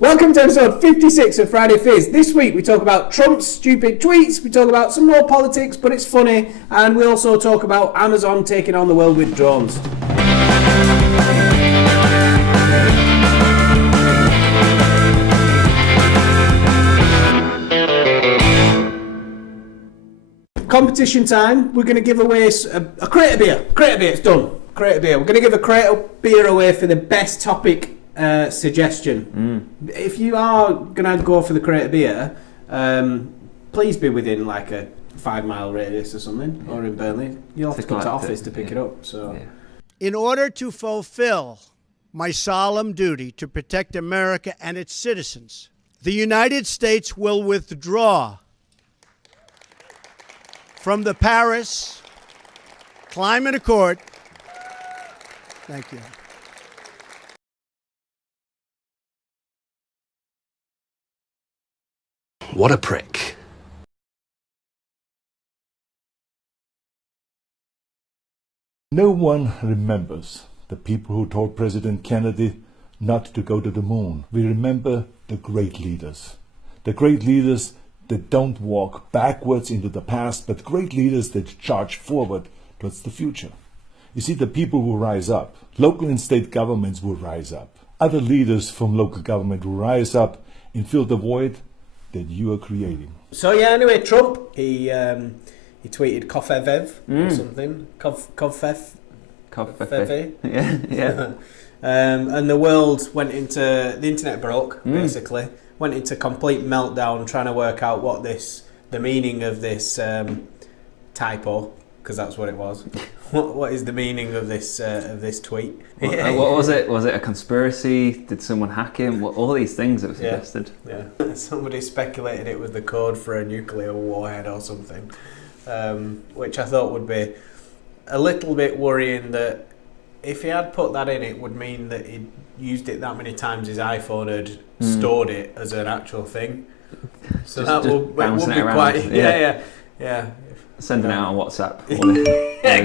Welcome to episode 56 of Friday Fizz. This week we talk about Trump's stupid tweets, we talk about some more politics, but it's funny, and we also talk about Amazon taking on the world with drones. Competition time. We're going to give away a crate of beer. Crate of beer, it's done. Crate of beer. We're going to give a crate of beer away for the best topic suggestion. If you are going to go for the crate of beer, please be within like a 5-mile radius or something, or in Burnley. You'll have to come to office to pick it up. So, in order to fulfill my solemn duty to protect America and its citizens, the United States will withdraw from the Paris Climate Accord. Thank you. What a prick. No one remembers the people who told President Kennedy not to go to the moon. We remember the great leaders. The great leaders that don't walk backwards into the past, but great leaders that charge forward towards the future. You see, the people will rise up. Local and state governments will rise up. Other leaders from local government will rise up and fill the void that you are creating. So yeah, anyway, Trump, he tweeted Cofveve or something. Cofveve. Yeah. And the world went into, the internet broke, basically. Went into complete meltdown trying to work out what the meaning of this typo, because that's what it was. What is the meaning of this tweet? What was it? Was it a conspiracy? Did someone hack him? All these things that were suggested. Yeah. Somebody speculated it was the code for a nuclear warhead or something, which I thought would be a little bit worrying, that if he had put that in, it would mean that he'd used it that many times his iPhone had stored it as an actual thing. So that would be quite... Yeah. Sending it out on WhatsApp.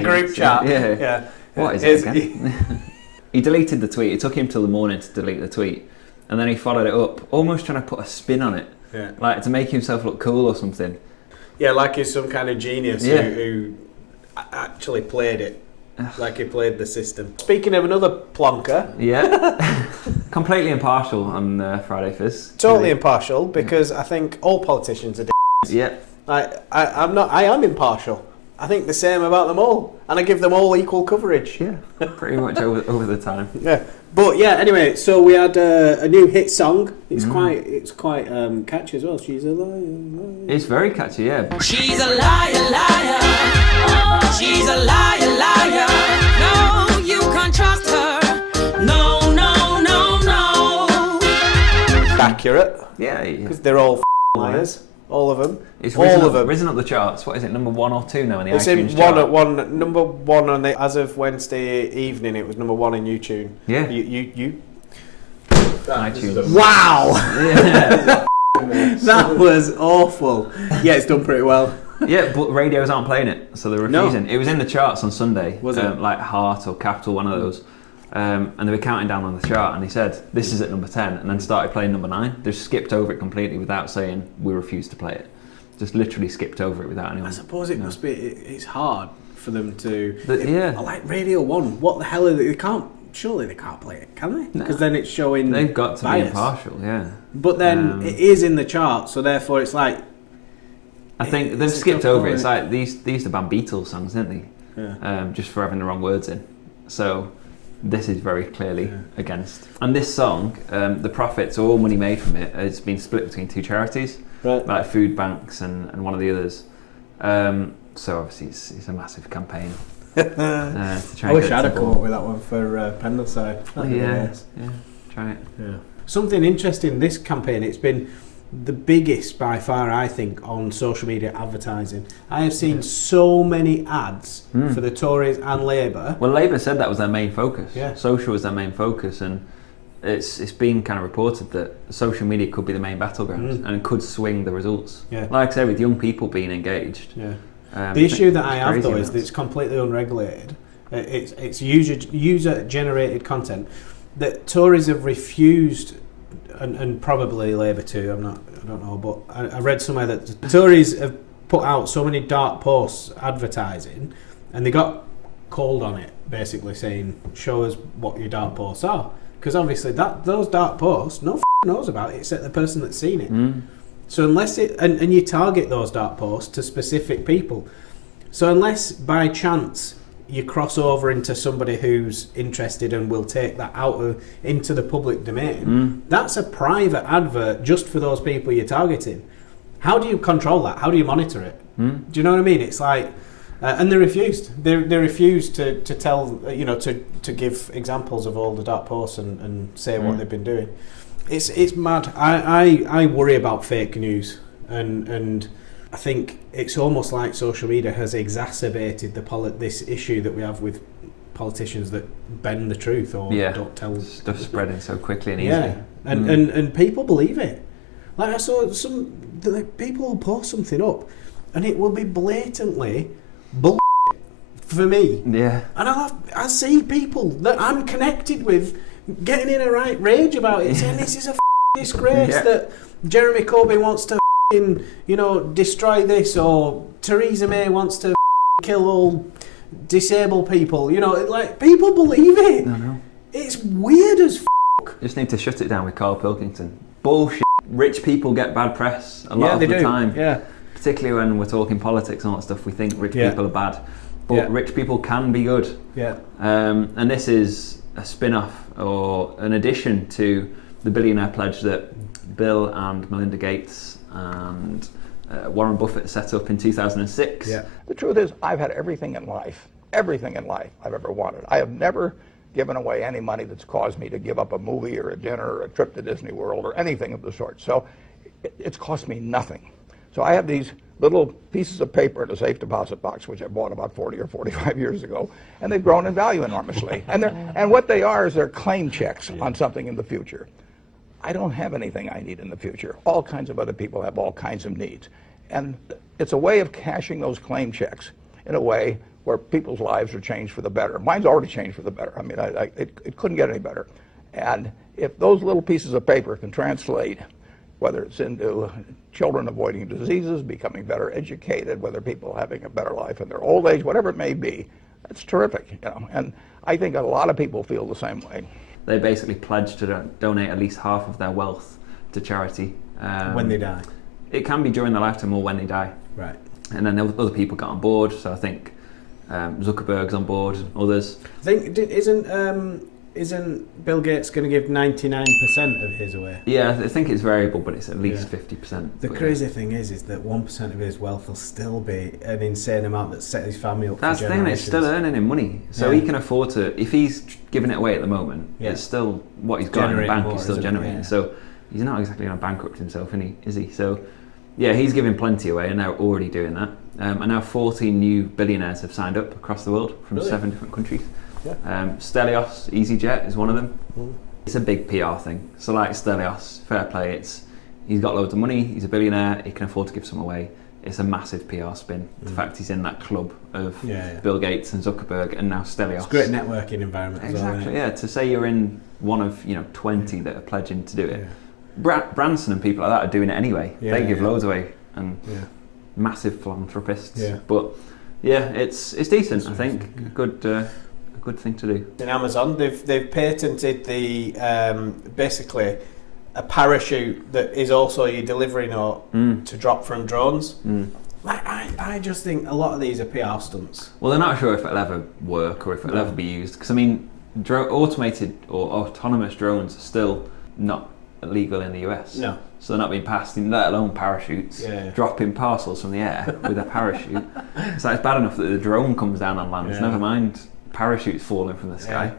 Group chat. Yeah. What is it again? He deleted the tweet. It took him till the morning to delete the tweet. And then he followed it up, almost trying to put a spin on it. Yeah. Like to make himself look cool or something. Yeah, like he's some kind of genius who actually played it. Like he played the system. Speaking of another plonker. Yeah. Completely impartial on Friday Fizz. Totally impartial, because I think all politicians are d***s. Yeah. I am impartial. I think the same about them all, and I give them all equal coverage. Yeah, pretty much over the time. Yeah, but yeah. Anyway, so we had a new hit song. It's quite catchy as well. She's a liar. It's very catchy, yeah. She's a liar, liar. Oh, she's a liar, liar. No, you can't trust her. No. Accurate. Yeah. Because they're all liars. All of them. It's risen up the charts. What is it, number 1 or 2 now in the iTunes chart? It's number one on the, as of Wednesday evening, it was number 1 in YouTube. Yeah. iTunes. Wow! Yeah. That was awful. Yeah, it's done pretty well. Yeah, but radios aren't playing it, so they're refusing. No. It was in the charts on Sunday. Was it? Like Heart or Capital, one of those. And they were counting down on the chart, and he said, this is at number 10, and then started playing number 9. They just skipped over it completely without saying, we refuse to play it. Just literally skipped over it without anyone. I suppose it must be, it's hard for them to... Like Radio 1, what the hell are they can't... Surely they can't play it, can they? Because then it's showing They've got to bias. be impartial, yeah. But then it is in the chart, so therefore it's like... I think they've skipped over it. It's like, these are band Beatles songs, didn't they? Yeah. Just for having the wrong words in. So... This is very clearly against. And this song, the profits, all money made from it, has been split between 2 charities, right, like food banks and one of the others. So obviously it's a massive campaign. To try I wish I'd have come up with that one for Pendleside. Yeah, try it. Yeah. Something interesting, this campaign, it's been the biggest by far, I think, on social media advertising. I have seen so many ads for the Tories and Labour. Well, Labour said that was their main focus. Yeah. Social was their main focus, and it's been kind of reported that social media could be the main battleground and could swing the results. Yeah. Like I say, with young people being engaged. Yeah. The issue that I have though is that it's completely unregulated. It's user generated content that Tories have refused and probably Labour too. I don't know, but I read somewhere that the Tories have put out so many dark posts advertising, and they got called on it, basically saying, "Show us what your dark posts are," because obviously those dark posts, no knows about it except the person that's seen it. So unless it and you target those dark posts to specific people, so unless by chance you cross over into somebody who's interested and will take that into the public domain, that's a private advert just for those people you're targeting. How do you control that? How do you monitor it? Do you know what I mean? It's like, and they refused. They refused to tell, to give examples of all the dark posts and say what they've been doing. It's mad. I worry about fake news, and I think it's almost like social media has exacerbated this issue that we have with politicians that bend the truth or don't tell. Stuff spreading so quickly and easily. Yeah, and people believe it. Like I saw people will post something up, and it will be blatantly bull for me. Yeah. And I see people that I'm connected with getting in a right rage about it, saying this is a disgrace that Jeremy Corbyn wants to destroy this, or Theresa May wants to kill all disabled people. Like people believe it. No. It's weird as Just need to shut it down with Carl Pilkington. Bullshit. Rich people get bad press a lot of the time. Yeah. Particularly when we're talking politics and all that stuff, we think rich people are bad. But rich people can be good. Yeah. And this is a spin-off or an addition to the Billionaire pledge that Bill and Melinda Gates and Warren Buffett set up in 2006. Yeah. The truth is, I've had everything in life I've ever wanted. I have never given away any money that's caused me to give up a movie or a dinner or a trip to Disney World or anything of the sort. So it's cost me nothing. So I have these little pieces of paper in a safe deposit box, which I bought about 40 or 45 years ago, and they've grown in value enormously. And what they are is they're claim checks on something in the future. I don't have anything I need in the future. All kinds of other people have all kinds of needs. And it's a way of cashing those claim checks in a way where people's lives are changed for the better. Mine's already changed for the better. I mean, it couldn't get any better. And if those little pieces of paper can translate, whether it's into children avoiding diseases, becoming better educated, whether people having a better life in their old age, whatever it may be, that's terrific. And I think a lot of people feel the same way. They basically pledge to donate at least half of their wealth to charity. When they die. It can be during their lifetime or when they die. Right. And then other people got on board, so I think Zuckerberg's on board, others. I think, isn't Bill Gates going to give 99% of his away? Yeah, I think it's variable, but it's at least 50%. The crazy thing is that 1% of his wealth will still be an insane amount that set his family up That's for the thing, generations. it's still earning him money. So he can afford to, if he's giving it away at the moment, it's still, what he's got in the bank is still generating. So he's not exactly going to bankrupt himself, is he? So yeah, he's giving plenty away, and they're already doing that. And now 14 new billionaires have signed up across the world from 7 different countries. Yeah. Stelios, EasyJet is one of them. It's a big PR thing. So like Stelios, fair play, he's got loads of money, he's a billionaire, he can afford to give some away. It's a massive PR spin. The fact he's in that club of Bill Gates and Zuckerberg and now Stelios. It's a great networking environment as well. Exactly, yeah. To say you're in one of 20 that are pledging to do it. Branson and people like that are doing it anyway. They give loads away and massive philanthropists. But yeah, it's decent. I think good thing to do. In Amazon, they've patented the basically a parachute that is also your delivery note to drop from drones. I just think a lot of these are PR stunts. Well, they're not sure if it'll ever work or if it'll ever be used. Because I mean, automated or autonomous drones are still not illegal in the US. No. So they're not being passed in, let alone parachutes, dropping parcels from the air with a parachute. So it's bad enough that the drone comes down on land, never mind parachutes falling from the sky.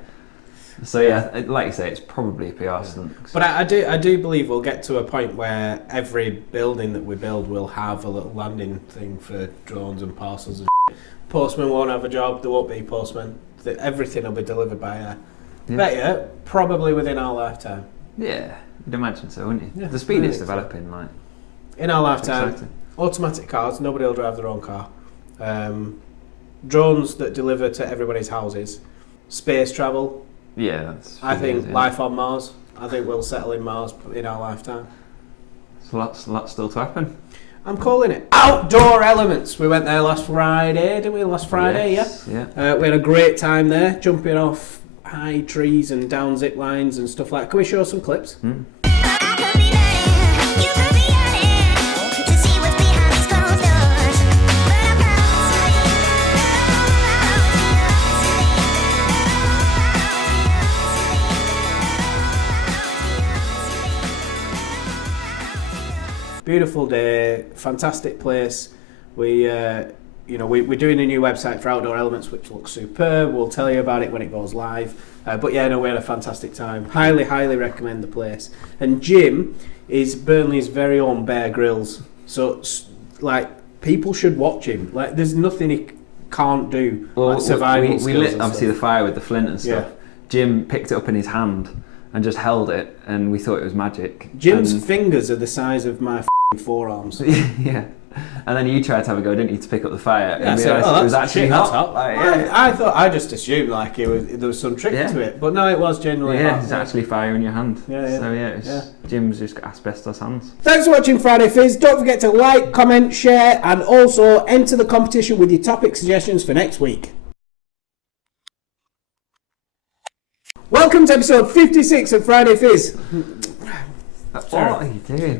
So like you say, it's probably a PR stunt. But I do believe we'll get to a point where every building that we build will have a little landing thing for drones and parcels and Postmen won't have a job, there won't be postmen. Everything will be delivered by air. Better, probably within our lifetime. Yeah, you'd imagine so, wouldn't you? The speed it's developing, like... In our lifetime, automatic cars, nobody will drive their own car. Drones that deliver to everybody's houses. Space travel. Yeah, that's... I think life on Mars. I think we'll settle in Mars in our lifetime. So lots still to happen. I'm calling it Outdoor Elements. We went there last Friday, didn't we? Last Friday, Yes, yeah. We had a great time there, jumping off high trees and down zip lines and stuff like that. Can we show some clips? Beautiful day, fantastic place. We're doing a new website for Outdoor Elements, which looks superb. We'll tell you about it when it goes live. But yeah, no, we had a fantastic time. Highly recommend the place. And Jim is Burnley's very own Bear Grylls. So, like, people should watch him. Like, there's nothing he can't do. Well, like survival we lit obviously the fire with the flint and stuff. Yeah. Jim picked it up in his hand and just held it, and we thought it was magic. Jim's fingers are the size of my forearms. Yeah. And then you tried to have a go, didn't you, to pick up the fire? Yeah, and so, realised it was actually that's hot. Like, yeah. I just assumed like there was some trick to it, but no, it was genuinely hot. It's actually fire in your hand. Yeah. So Jim's just got asbestos hands. Thanks for watching Friday Fizz. Don't forget to like, comment, share, and also enter the competition with your topic suggestions for next week. Welcome to episode 56 of Friday Fizz. What are you doing?